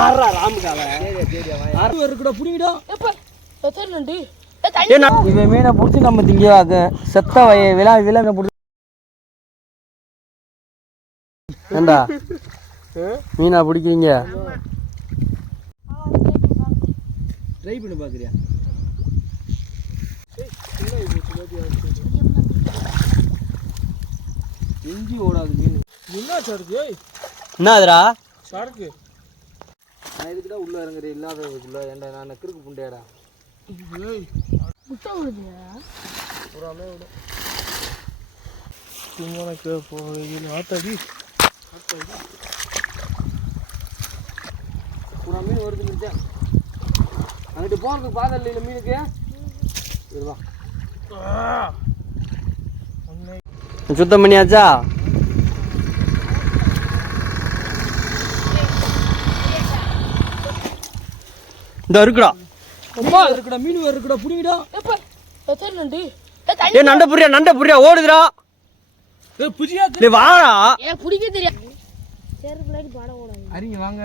ஆறா ராமுக்கால ஆறு ஒரு கூட புடிங்கிடும் இவன் மீனை பிடிச்சி நம்ம திங்க செத்த வய விழா விழா பிடிச்சி. ஏண்டா? மீனா பிடிக்கிறீங்க? ட்ரை பண்ணி பார்க்குறியா எங்கி ஓடாது மீன். என்ன சருக்கு? என்ன அதுடா சரக்கு. நான் இதுக்கிட்ட உள்ள இறங்குறேன் இல்லாததுக்குள்ள ஏன்டா நான் கிறுக்கு புண்டையாடா? ஏய். முட்டை விடுதியா பூராமே விட சும்மா போய் ஆத்தாடி. பூரா மீன் வருது மிச்சா அங்கிட்டு போகிறதுக்கு பாதம் இல்லை மீனுக்கு. இதுவா சுத்தம் பண்ணியாச்சா? இந்த இருக்குடா அம்மா இருக்குடா மீன் இருக்குடா புடிங்கடா. எப்ப எத்தனை நண்டு. ஏ நண்ட புரியா நண்ட புரியா ஓடுதுடா. ஏய் புதியா டேய் வாடா. எனக்கு பிடிக்க தெரியாது சரி பிள்ளைக்கு பாடம் ஓடாது அறிங்க வாங்க.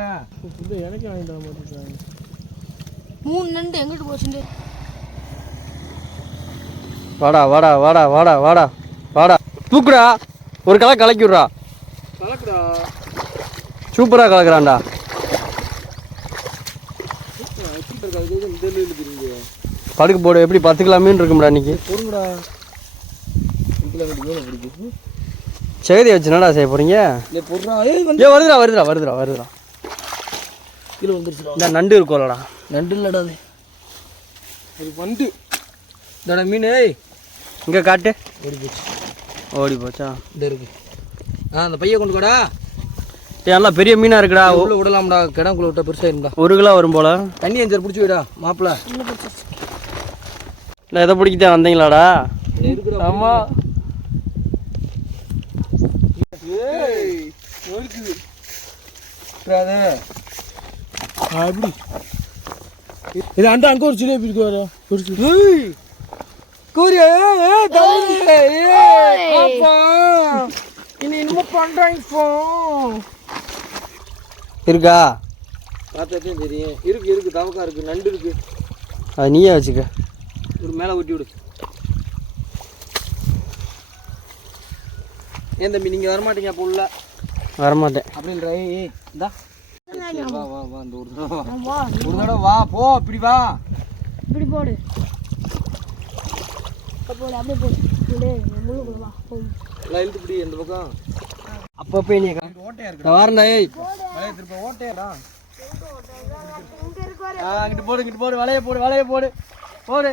இந்த எனக்கு வாங்கி தர மாட்டேங்கிறாங்க மூணு நண்டு எங்கிட்டு போச்சுண்டு வாடா வாடா வாடா வாடா வாடா வாடா. தூக்குடா. ஒரு கலை கலக்கி விட்றா. கலக்குடா. சூப்பராக கலக்குறான்டா இந்த இழுக்கிறீங்க படுக்கு போடு எப்படி பத்து கிலோ மீன் இருக்கும்டா இன்னைக்கு பொறுங்கடா. இதுல வந்து மீன் பிடிக்குது செகதி வச்சு என்னடா செய்ய போறீங்க? ஏ வருதுடா வருதுடா வருதுடா வருதுடா. கீழே வந்துருச்சுடா. இந்த நண்டு இருக்கும்லடா நண்டு இல்லடா அது. அது வந்து இதோட மீன் இங்கே காட்டு. ஓடி போச்சு. ஓடி போச்சா? இந்த இருக்கு. ஆ அந்த பைய கொண்டு போடா ஏ நல்லா பெரிய மீனாக இருக்குடா. உள்ள விடலாம்டா. கிடங்குள்ள விட்டா பெருசா இருந்தா ஒரு கிலோ வரும் போல. தண்ணி அஞ்சர் பிடிச்சி விடா மாப்பிள. இல்லை எதை பிடிக்கத்தான் வந்தீங்களாடா? ஆமா. ஏய் ஒழுக்குது. அது அப்படி இது அந்த அங்க ஒரு ஜிலேபி இருக்கு வர பெருசு கூறியா? ஏய் தமிழ் ஏய் பாப்பா. இனி என்னமோ பண்றாங்க போ இருக்கா? பார்த்தாதே தெரியும். இருக்கு இருக்கு. தவக்கா இருக்கு. நண்டு இருக்கு. அது நீயே வச்சுக்க. ஒரு மேலே ஊட்டி விடு. ஏன் தம்பி நீங்கள் வரமாட்டீங்க அப்போ உள்ள? வரமாட்டேன். அப்படின்ற ஏய் இந்தா. வா வா வா இந்த ஒரு தடவை வா. வா ஒரு தடவை வா போ இப்படி வா. இப்படி போடு. போடு அப்படியே போடு. வா போ. எல்லாம் இழுத்து பிடி இந்த பக்கம். அப்பப்போ நீ ஓட்டையா இருக்கு நான் வரேன்டா ஏய். வலைய திருப்ப ஓட்டையாடா ஆ அங்கிட்டு போடு இங்கிட்டு போடு வலைய போடு வலைய போடு. போடு.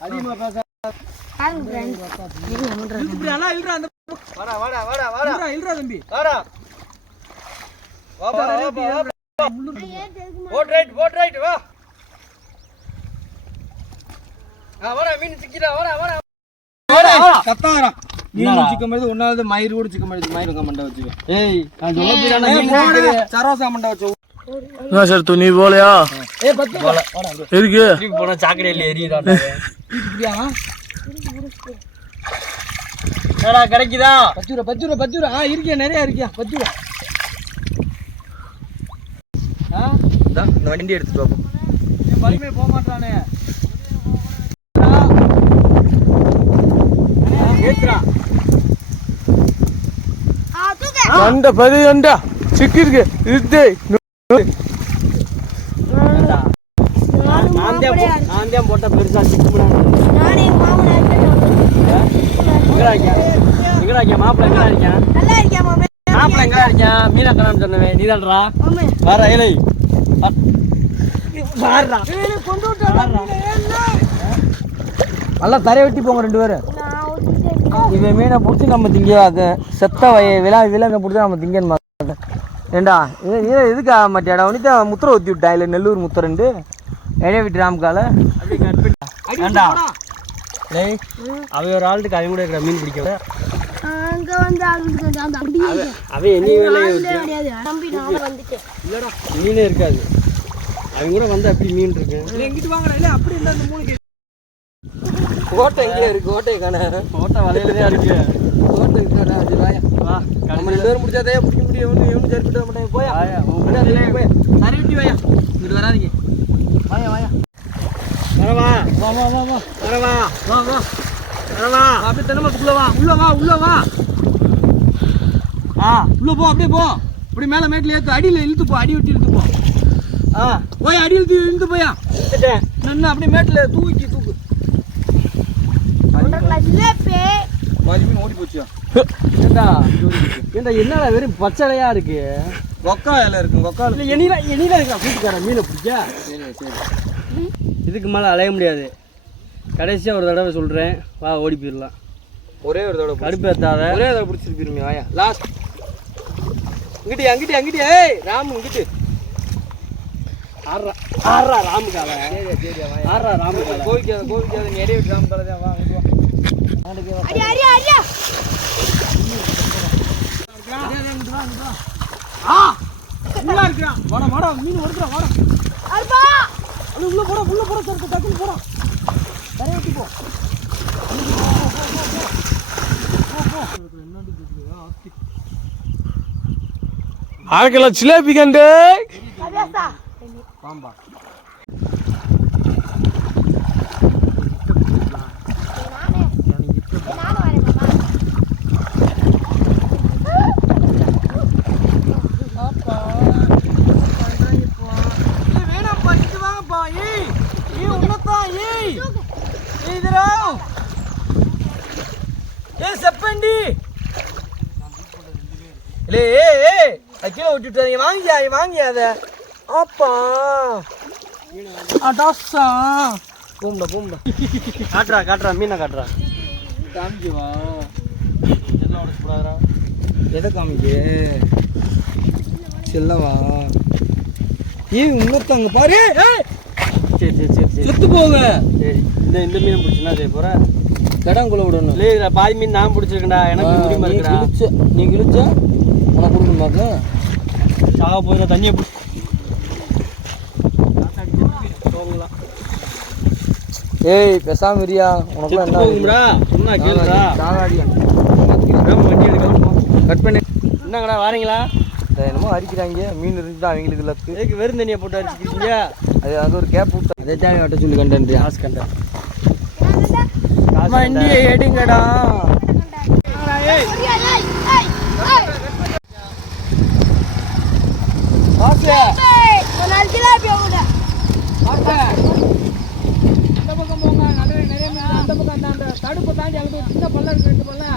அதிகமா பேச தம்பி ஒன்னாவது மயிர் கூட சிக்க மாதிரி மயிர் மண்டை வச்சுக்க. ஏய் சரோசா மண்டை வச்சு என்ன சார் தூ நீ போலையா? ஏ பத்து எதுக்கு? திருப்பி போனா சாக்கடையில் இப்படியா என்னடா கிடைக்குதா? பத்து ரூபா பத்து ரூபா பத்து ரூபா. ஆ இருக்கியா? நிறைய இருக்கியா? பத்து ரூபா. ஆ? இந்த வண்டி எடுத்துட்டு வா என் பழமே போக மாட்டானே. அண்ட பெரிய அண்டா சிக்கிருக்கு இது நான் தான் போட்ட பெருசா எங்கடா மாப்பிள்ள எங்கடா இருக்கேன் நல்லா இருக்கியா மீனா சொன்னவன் நீதான்டா வர இலை நல்லா தரைய வெட்டி போங்க ரெண்டு பேரும். இவன் மீனை பிடிச்சி நம்ம திங்க செத்த வய விழா விழா பிடிச்சி நம்ம திங்கன்னு ஏண்டா? இது இது எதுக்கு ஆக மாட்டியாடா உனித்த முத்திர ஊற்றி விட்டா? இல்லை நெல்லூர் முத்திரண்டு இடைய விட்டு ராம்கால. ஏண்டா? டேய் அவன் ஒரு ஆளுக்கு அவன் கூட இருக்கிற மீன் பிடிக்கல அங்க வந்து என்ன வேலையை கிடையாது. தம்பி நான் வந்துட்டேன். இல்லடா மீனே இருக்காது. அவங்க கூட வந்து அப்படி மீன் இருக்கு? இல்ல எங்கிட்டு வாங்கடா? இல்ல அப்படி இல்ல இந்த மூணு கோட்டை எங்கே இருக்கு கோட்டை காண கோட்டை வலையில தான் இருக்கு. கோட்டை இருக்காடா அது வாயா. வா பேரும் முடிச்சாதே பிடிக்க முடியும் இவனு இவனு சரிப்பட்டு வர மாட்டேன். போயா. போயா, சரி விட்டு வாயா. இங்கிட்டு வராதீங்க. வாயா வாயா. வரவா. வா வா வா வா. வரவா. வா வா. வரவா. அப்படியே தினமா உள்ள வா. உள்ள வா உள்ள வா. ஆ. உள்ள போ அப்படியே போ. இப்படி மேல மேட்ல ஏத்து அடியில இழுத்து போ அடி விட்டு இழுத்து போ. ஆ. போய் அடி இழுத்து இழுத்து போயா. நின்று அப்படியே மேட்ல தூக்கி தூக்கு. ஜிலேபி மறுபடியும் ஓடி போச்சு ஏண்டா ஏண்டா என்னடா வெறும் பச்சளையா இருக்கு? கொக்கா இலை இருக்கு கொக்கா இல்ல எண்ணில எண்ணில இருக்கா? கூட்டுக்கார மீனை பிடிக்க சரி சரி. இதுக்கு மேலே அலைய முடியாது. கடைசியாக ஒரு தடவை சொல்கிறேன் வா ஓடி போயிடலாம். ஒரே ஒரு தடவை பிடிச்சு. கடுப்பு ஏத்தாத. ஒரே தடவை பிடிச்சிட்டு போயிருமே வாயா. லாஸ்ட் இங்கிட்டு அங்கிட்டு அங்கிட்டு ஏய் ராமு இங்கிட்டு. ஆடுறா ராமுக்கால சரியா சரியா வாயா. ஆடுறா ராமுக்கால கோவிக்காத கோவிக்காத நீ இடையே விட்டு ராமு கலதை வா இங்க வா. அடியா உள்ள இருக்கிறான் வாடா வாடா மீன் ஒடுக்குறா வாடா. அல்பா அது உள்ள போடா உள்ள போடா சார் டக்குன்னு போடா. தரையாட்டி போ. அரை கிலோ ஜிலேபி கண்டு. பாம்பா நானே வரேன் மாமா ஏய் வேணாம்ப்பா இங்க வாங்கப்பா ஏய் ஏய் உன்னதான் ஏய் ஏய் இதரா ஏய் செப்பண்டி அது கீழே விட்டுட்டாங்க வாங்கியா வாங்கியா அத? அப்பா அடாசா போம்டா போம்டா காட்டுறா காட்டுறா மீனை காட்டுறா. காமிக்கு வா எல்லாம் கூடாதா எதை காமிக்கு? செல்லவா? ஏய் உன்னத்தாங்க பாரு. சரி சரி சரி சரி. செத்து போங்க. சரி இந்த இந்த மீன் பிடிச்சினா செய்ய போற? கடங்குள்ள விடணும் இல்லை இதில் பாதி மீன் நான் பிடிச்சிருக்கேன்டா. எனக்கு உரிமை நீ இருக்குடா கிழிச்ச நீ கிழிச்ச உனக்கு கொடுக்கணுமாக்க சாக போய் தண்ணியை பிடி. ஏய் பேசாம இரியா உனக்குலாம் என்ன போகும்டா சொன்னா கேளுடா. சாகாடியா கட் பண்ணி. என்னங்கடா வாரீங்களா? இந்த என்னமோ அடிக்கிறாங்க மீன் இருந்துட்டு அவங்களுக்கு லக்கு எதுக்கு வெறும் தண்ணியை போட்டு அடிச்சுக்கிறீங்க அது அது ஒரு கேப் விட்டு. அதை தான் வெட்ட சொல்லி கண்டேன் காசு கண்டா வண்டியை எடுங்கடா.